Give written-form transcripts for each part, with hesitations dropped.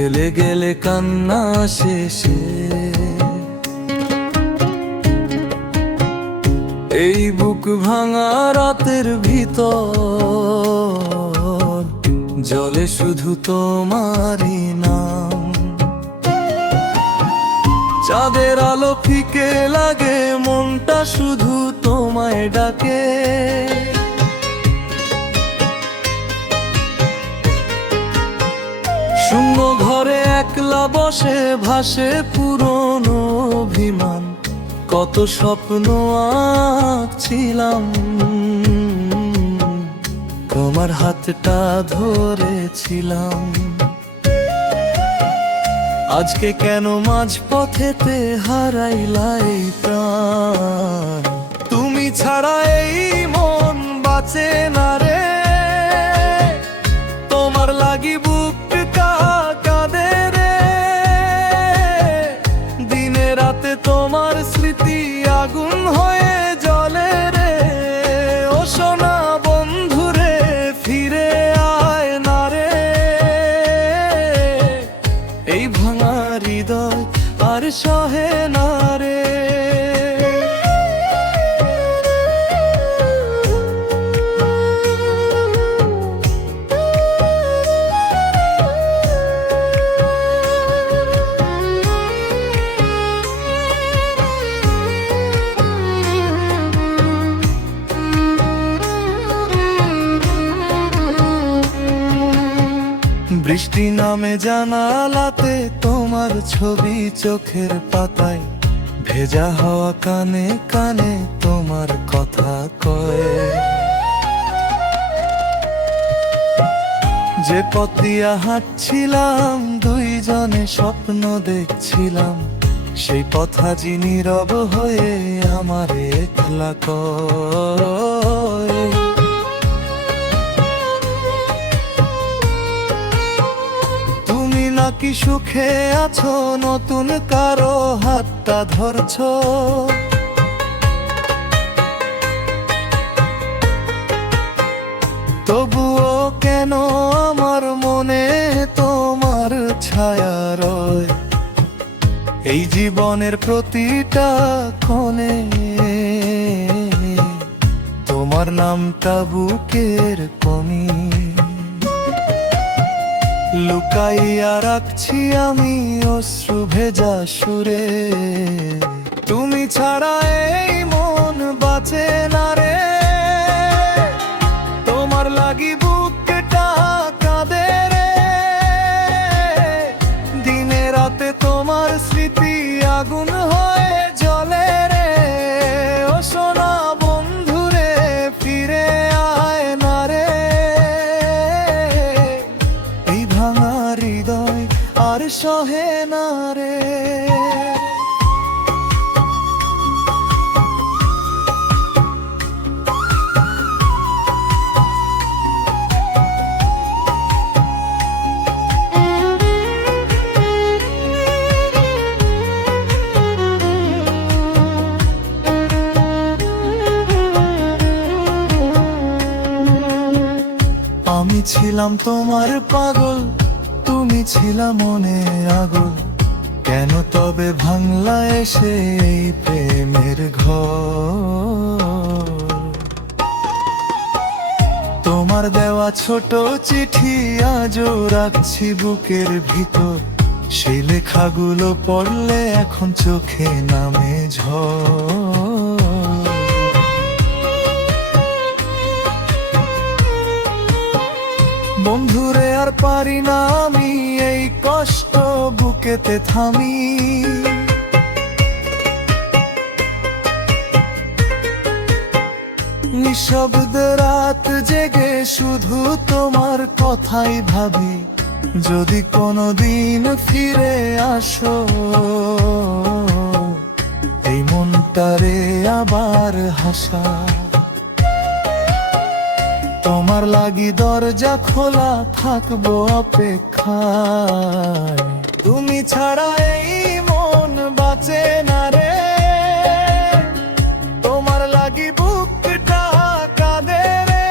ফেলে গেলে কান্না শেষে। এই বুক ভাঙা রাতের ভিতর জলে শুধু তোমারই নাম। চাঁদের আলো ফিকে লাগে, মনটা শুধু তোমায় ডাকে। শূন্য ঘরে একলা বসে ভাসে পুরনো অভিমান। কত স্বপ্ন আঁকছিলাম, তোমার হাতটা ধরেছিলাম। আজকে কেন মাঝ পথেতে হারাইলাই প্রাণ। তুমি ছাড়া এই মন বাঁচে না রে, তোমার লাগি বুকটা কাঁদে রে। দিনে রাতে তোমার স্মৃতি আগুন হয়ে জ্বলে রে। ও সোনা বন্ধু রে, ফিরে আয় না রে। এই ভাঙা হৃদয় আর সহে না রে। বৃষ্টি নামে জানালাতে তোমার ছবি চোখের পাতায়। ভেজা হাওয়া কানে কানে তোমার কথা কয়। যে পথ দিয়া হাঁটছিলাম, দুইজনে স্বপ্ন দেখছিলাম। সেই পথ আজি নীরব হয়ে আমার একলা কয়। নাকি সুখে আছো, নতুন কারো হাতটা ধরছো। তবুও কেন আমার মনে তোমার ছায়া রয়। এই জীবনের প্রতিটা ক্ষণে তোমার নামটা বুকের কোণে লুকাইয়া রাখছি আমি অশ্রু ভেজা সুরে। তুমি ছাড়া এই মন বাঁচে না রে, তোমার লাগি বুকটা কাঁদে রে। দিনে রাতে তোমার স্মৃতি আগুন হয়ে জ্বলে রে। ও সোনা বন্ধু রে, ফিরে আয় না রে। হৃদয় আর সহে না রে। আমি ছিলাম তোমার পাগল, তুমি ছিলা মনে আগুন। কেন তবে ভাঙলা এসে এই প্রেমের ঘর। তোমার দেওয়া ছোট চিঠি আজও রাখছি বুকের ভিতর। সেই লেখাগুলো পড়লে এখন চোখে নামে ঝড়। বন্ধুরে আর পারি না আমি এই কষ্ট বুকেতে থামি। নিঃশব্দ রাত জেগে শুধু তোমার কথাই ভাবি। যদি কোনোদিন ফিরে আসো, এই মনটারে আবার হাসা। তোমার লাগি দরজা খোলা থাকবো অপেক্ষায়। তুমি ছাড়া এই মন বাঁচে না রে, তোমার লাগি বুকটা কাঁদে রে।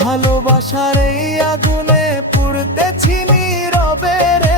ভালোবাসার এই আগুনে ঘুরতেছি নীরবে রে।